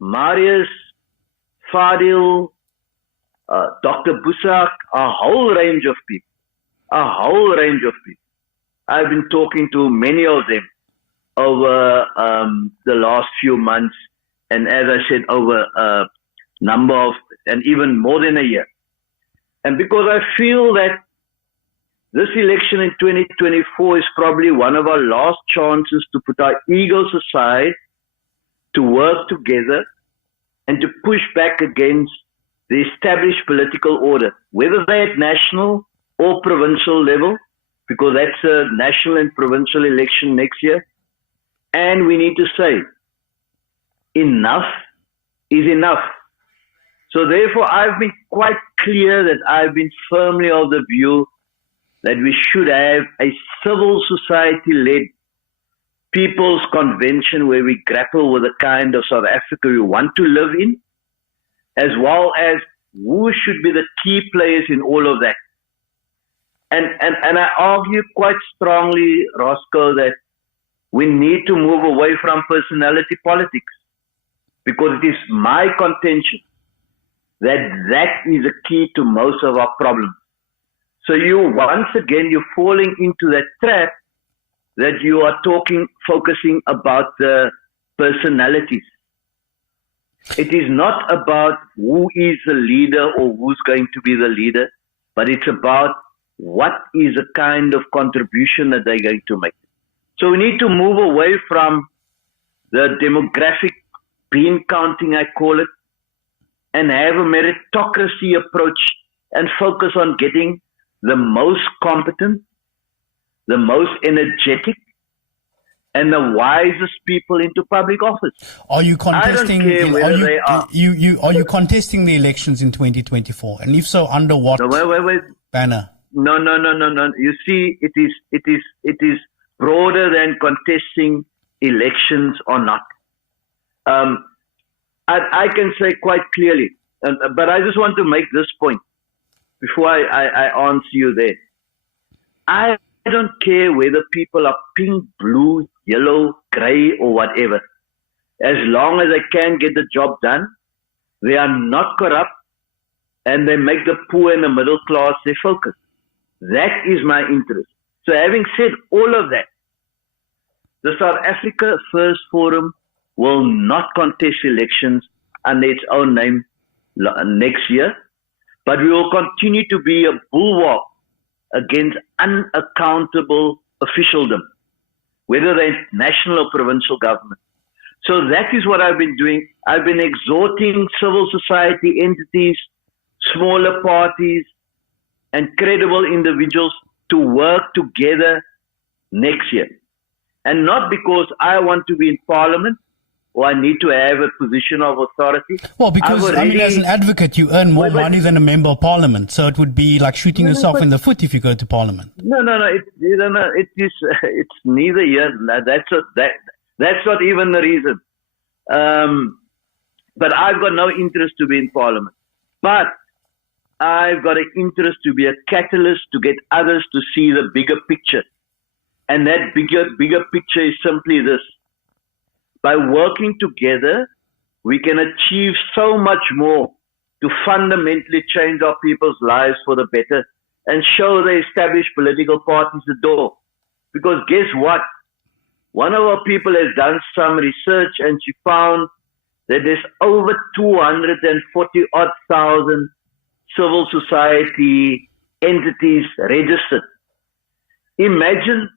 Marius, Fadiel, Dr. Boesak, a whole range of people. I've been talking to many of them over the last few months, and as I said, over a number of, and even more than a year. And because I feel that this election in 2024 is probably one of our last chances to put our egos aside, to work together, and to push back against the established political order, whether they're at national or provincial level, because that's a national and provincial election next year. And we need to say, enough is enough. So therefore, I've been quite clear that I've been firmly of the view that we should have a civil society-led people's convention where we grapple with the kind of South Africa we want to live in, as well as who should be the key players in all of that. And I argue quite strongly, Roscoe, that we need to move away from personality politics, because it is my contention that that is the key to most of our problems. So once again, you're falling into that trap that you are focusing about the personalities. It is not about who is the leader or who's going to be the leader, but it's about what is the kind of contribution that they're going to make. So we need to move away from the demographic bean counting, I call it, and have a meritocracy approach and focus on getting the most competent, the most energetic, and the wisest people into public office. Are you contesting? I don't care whether they are. Are you contesting the elections in 2024? And if so, under what banner? No. You see, it is broader than contesting elections or not. I can say quite clearly, but I just want to make this point before I answer you there. I don't care whether people are pink, blue, yellow, grey, or whatever. As long as they can get the job done, they are not corrupt, and they make the poor and the middle class their focus. That is my interest. So having said all of that, the South Africa First Forum will not contest elections under its own name next year, but we will continue to be a bulwark against unaccountable officialdom, whether they're national or provincial government. So that is what I've been doing. I've been exhorting civil society entities, smaller parties, and credible individuals to work together next year. And not because I want to be in parliament or I need to have a position of authority. Well, because as an advocate, you earn more money than a member of parliament. So it would be like shooting yourself in the foot if you go to parliament. No. It's neither here. That's not even the reason. But I've got no interest to be in parliament. But I've got an interest to be a catalyst to get others to see the bigger picture. And that bigger picture is simply this. By working together, we can achieve so much more to fundamentally change our people's lives for the better and show the established political parties the door. Because guess what? One of our people has done some research and she found that there's over 240,000 civil society entities registered. Imagine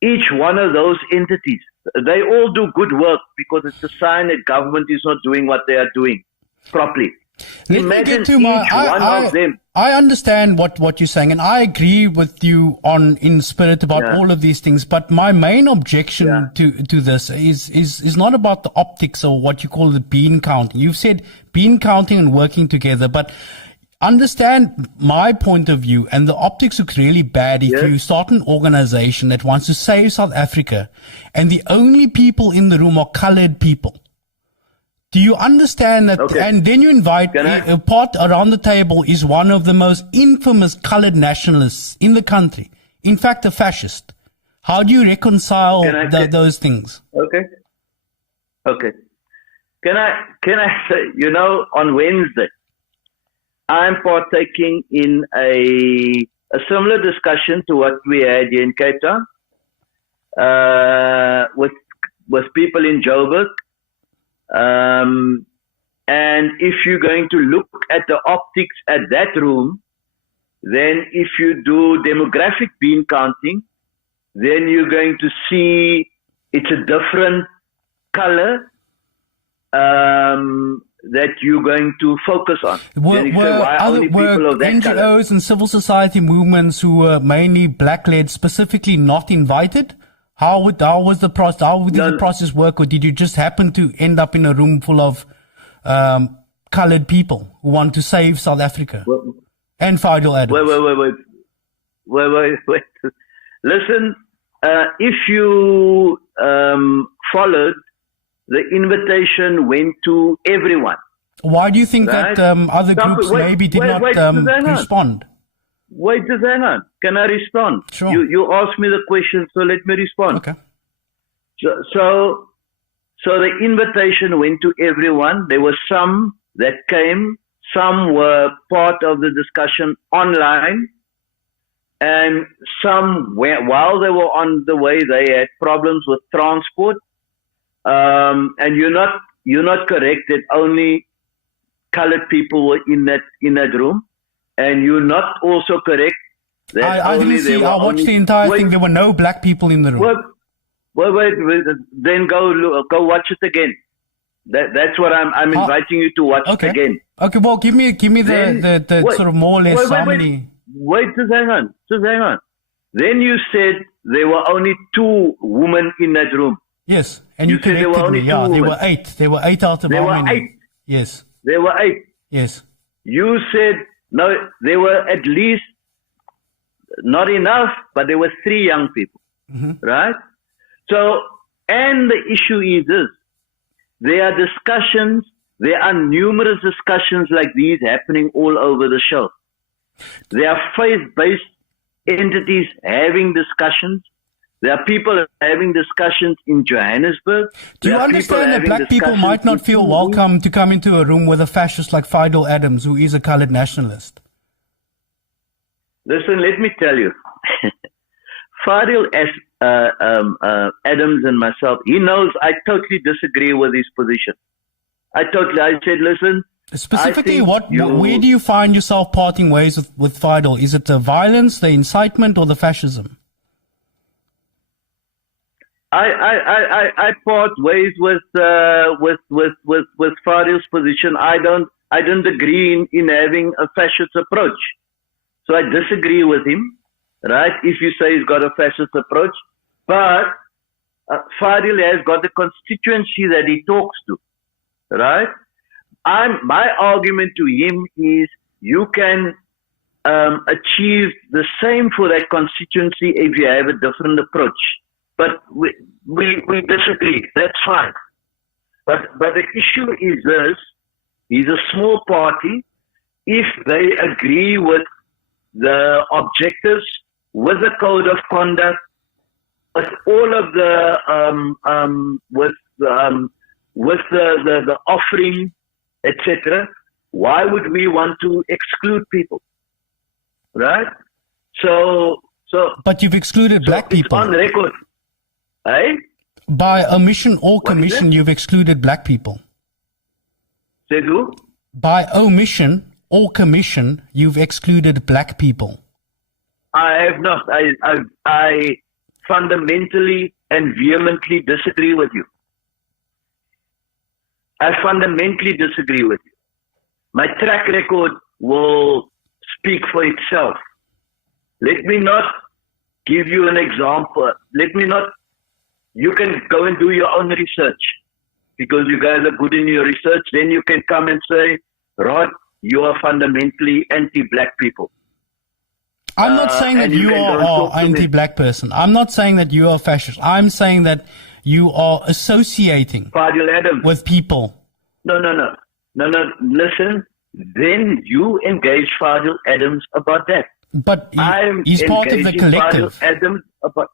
each one of those entities. They all do good work because it's a sign that government is not doing what they are doing properly. Imagine each one of them. I understand what you're saying, and I agree with you in spirit about all of these things. But my main objection to this is not about the optics or what you call the bean counting. You've said bean counting and working together, but understand my point of view, and the optics look really bad if you start an organization that wants to save South Africa and the only people in the room are colored people. Do you understand that? Okay. And then you invite a part around the table is one of the most infamous colored nationalists in the country. In fact, a fascist. How do you reconcile those things? Okay. Can I say, on Wednesday, I'm partaking in a similar discussion to what we had here in Cape Town, with people in Joburg. And if you're going to look at the optics at that room, then if you do demographic bean counting, then you're going to see it's a different color that you're going to focus on. Were NGOs and civil society movements who were mainly black-led specifically not invited? How was the process? How did the process work, or did you just happen to end up in a room full of colored people who want to save South Africa? And Fadiel Adams. Wait. Listen, if you followed, the invitation went to everyone. Why do you think that other groups maybe did not respond? Wait, just hang on. Can I respond? Sure. You asked me the question, so let me respond. Okay. So the invitation went to everyone. There were some that came. Some were part of the discussion online. And some, while they were on the way, they had problems with transport. And you're not correct that only colored people were in that room. And you're not also correct that I didn't see. I watched the entire thing. There were no black people in the room. Wait. Then go watch it again. That's what I'm inviting you to watch it again. Okay. Well, give me the sort of more or less harmony. Wait, just hang on. Then you said there were only 2 women in that room. Yes, and you corrected there were only me. 2 Yeah, women. there were 8. There were 8 out of There how were many? 8. Yes. There were 8. Yes. You said no. There were at least not enough, but there were 3 young people, right? So, and the issue is this: there are discussions. There are numerous discussions like these happening all over the show. There are faith-based entities having discussions. There are people having discussions in Johannesburg. Do you understand that black people might not feel welcome to come into a room with a fascist like Fadiel Adams, who is a colored nationalist? Listen, let me tell you. Fadiel Adams and myself, he knows I totally disagree with his position. I said, listen. Specifically, where do you find yourself parting ways with Fadiel? Is it the violence, the incitement, or the fascism? I part ways with Fadiel's position. I don't agree in having a fascist approach. So I disagree with him, right? If you say he's got a fascist approach, but Fadiel has got a constituency that he talks to, right? My argument to him is you can achieve the same for that constituency if you have a different approach. But we disagree. That's fine. But the issue is this: he's a small party. If they agree with the objectives, with the code of conduct, with all of the with the offering, etc., why would we want to exclude people, right? So. But you've excluded black people. It's on record. Eh? By omission or commission, you've excluded black people. Say who? By omission or commission, you've excluded black people. I have not. I fundamentally and vehemently disagree with you. I fundamentally disagree with you. My track record will speak for itself. Let me not give you an example. You can go and do your own research because you guys are good in your research. Then you can come and say, Rod, you are fundamentally anti-black people. I'm not saying that you are an anti-black person. I'm not saying that you are fascist. I'm saying that you are associating with people. No. Listen, then you engage Fadiel Adams about that. But he's part of the collective. Adams about.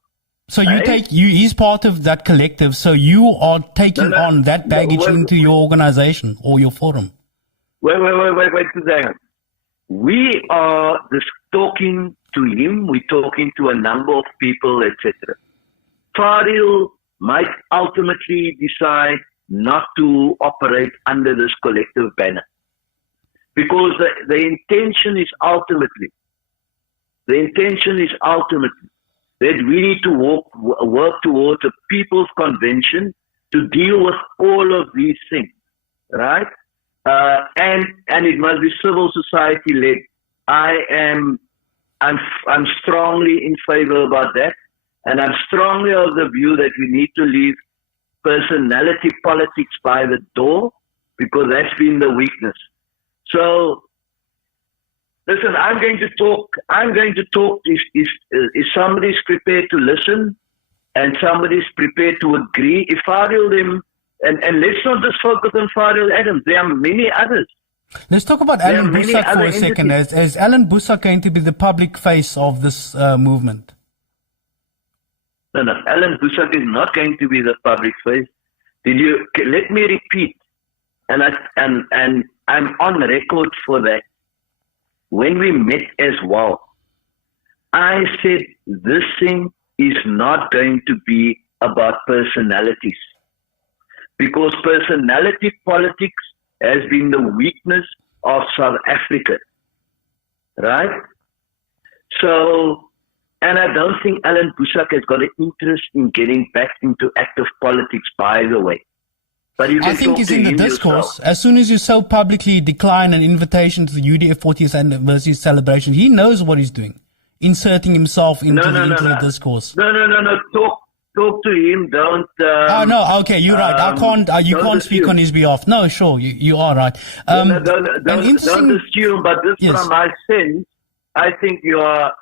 So Right? he's part of that collective, so you are taking on that baggage into your organization or your forum. Wait, a second. We are just talking to him, we're talking to a number of people, etc. Fadiel might ultimately decide not to operate under this collective banner. Because the intention is ultimately that we need to work towards a people's convention to deal with all of these things, right? And it must be civil society led. I'm strongly in favor about that, and I'm strongly of the view that we need to leave personality politics by the door, because that's been the weakness. So, listen, I'm going to talk. If somebody's prepared to listen and somebody's prepared to agree, if Fadiel them, and let's not just focus on Fadiel Adams, there are many others. Let's talk about Alan Boesak for a second. Is Alan Boesak going to be the public face of this movement? No, Alan Boesak is not going to be the public face. Let me repeat, and I'm on record for that. When we met as well, I said this thing is not going to be about personalities, because personality politics has been the weakness of South Africa, right? So, and I don't think Alan Boesak has got an interest in getting back into active politics, by the way. But I think he's in the discourse. As soon as you so publicly decline an invitation to the UDF 40th anniversary celebration, he knows what he's doing, inserting himself into the discourse. No. Talk to him. Don't. Oh no. Okay, you're right. I can't. You can't speak on his behalf. No, sure. You are right. Don't assume. But this, from my sense, I think you are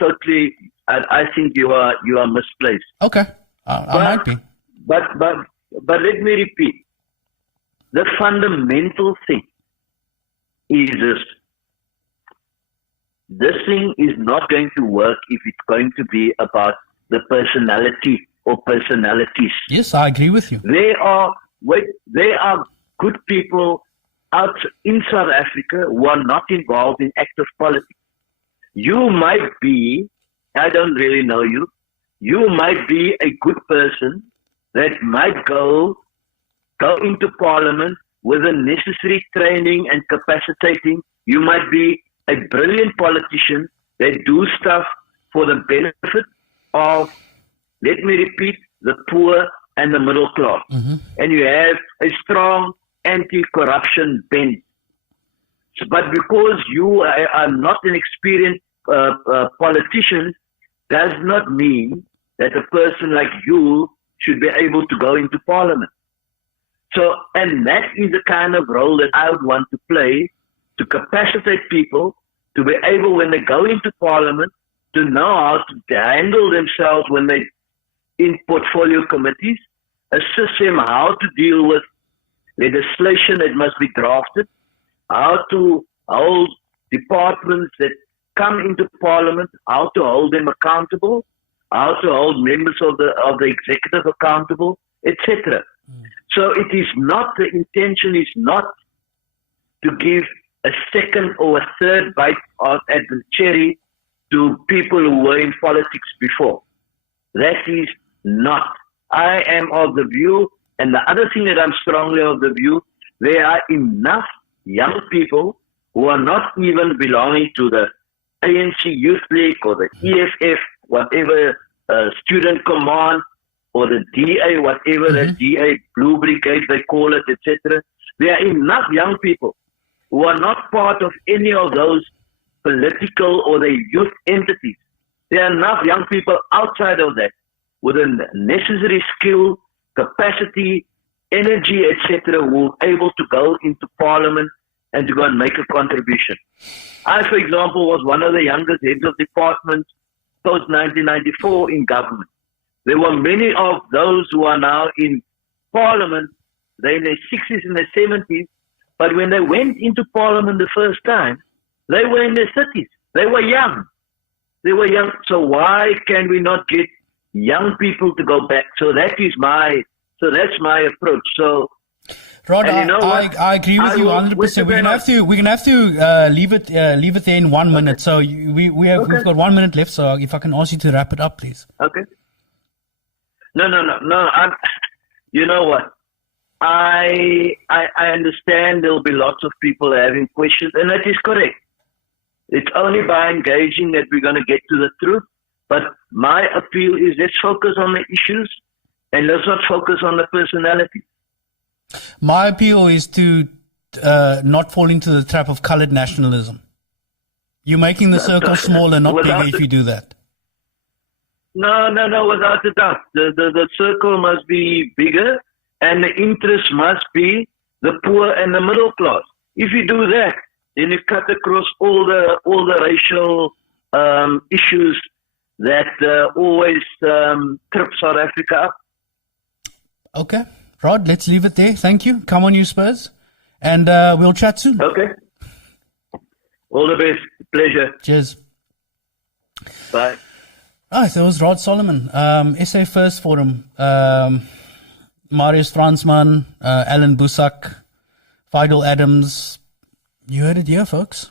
totally. I think you are misplaced. Okay, I might be. But let me repeat. The fundamental thing is this. This thing is not going to work if it's going to be about the personality or personalities. Yes, I agree with you. There are good people out in South Africa who are not involved in active politics. You might be, I don't really know you, you might be a good person that might go into parliament with the necessary training and capacitating. You might be a brilliant politician that do stuff for the benefit of, let me repeat, the poor and the middle class. Mm-hmm. And you have a strong anti-corruption bent. But because you are not an experienced politician, does not mean that a person like you should be able to go into parliament. So, and that is the kind of role that I would want to play, to capacitate people to be able, when they go into parliament, to know how to handle themselves when they in portfolio committees, assist them how to deal with legislation that must be drafted, how to hold departments that come into parliament, how to hold them accountable, how to hold members of the executive accountable, etc. So it is not, the intention is not to give a second or a third bite at the cherry to people who were in politics before. That is not. I am of the view, and the other thing that I'm strongly of the view, there are enough young people who are not even belonging to the ANC Youth League or the EFF, whatever, Student Command, or the DA, whatever the DA, Blue Brigade they call it, etc. There are enough young people who are not part of any of those political or the youth entities. There are enough young people outside of that with the necessary skill, capacity, energy, etc., who are able to go into parliament and to go and make a contribution. I, for example, was one of the youngest heads of departments post-1994 in government. There were many of those who are now in parliament, they're in their 60s and their 70s, but when they went into parliament the first time, they were in their 30s. They were young. So why can we not get young people to go back. So that's my approach. So, Rod, and you know I agree with you 100%. We're gonna have to leave it there in 1 minute. So we've got 1 minute left. So if I can ask you to wrap it up, please. Okay. No. You know what? I understand there'll be lots of people having questions, and that is correct. It's only by engaging that we're going to get to the truth. But my appeal is, let's focus on the issues and let's not focus on the personality. My appeal is to not fall into the trap of colored nationalism. You're making the circle smaller, not bigger, if you do that. No, without a doubt. The circle must be bigger, and the interest must be the poor and the middle class. If you do that, then you cut across all the racial issues that always trip South Africa up. Okay. Rod, let's leave it there. Thank you. Come on, you Spurs. And we'll chat soon. Okay. All the best. Pleasure. Cheers. Bye. That was Rod Solomon. SA First Forum. Marius Fransman, Alan Boesak, Fadiel Adams. You heard it here, folks.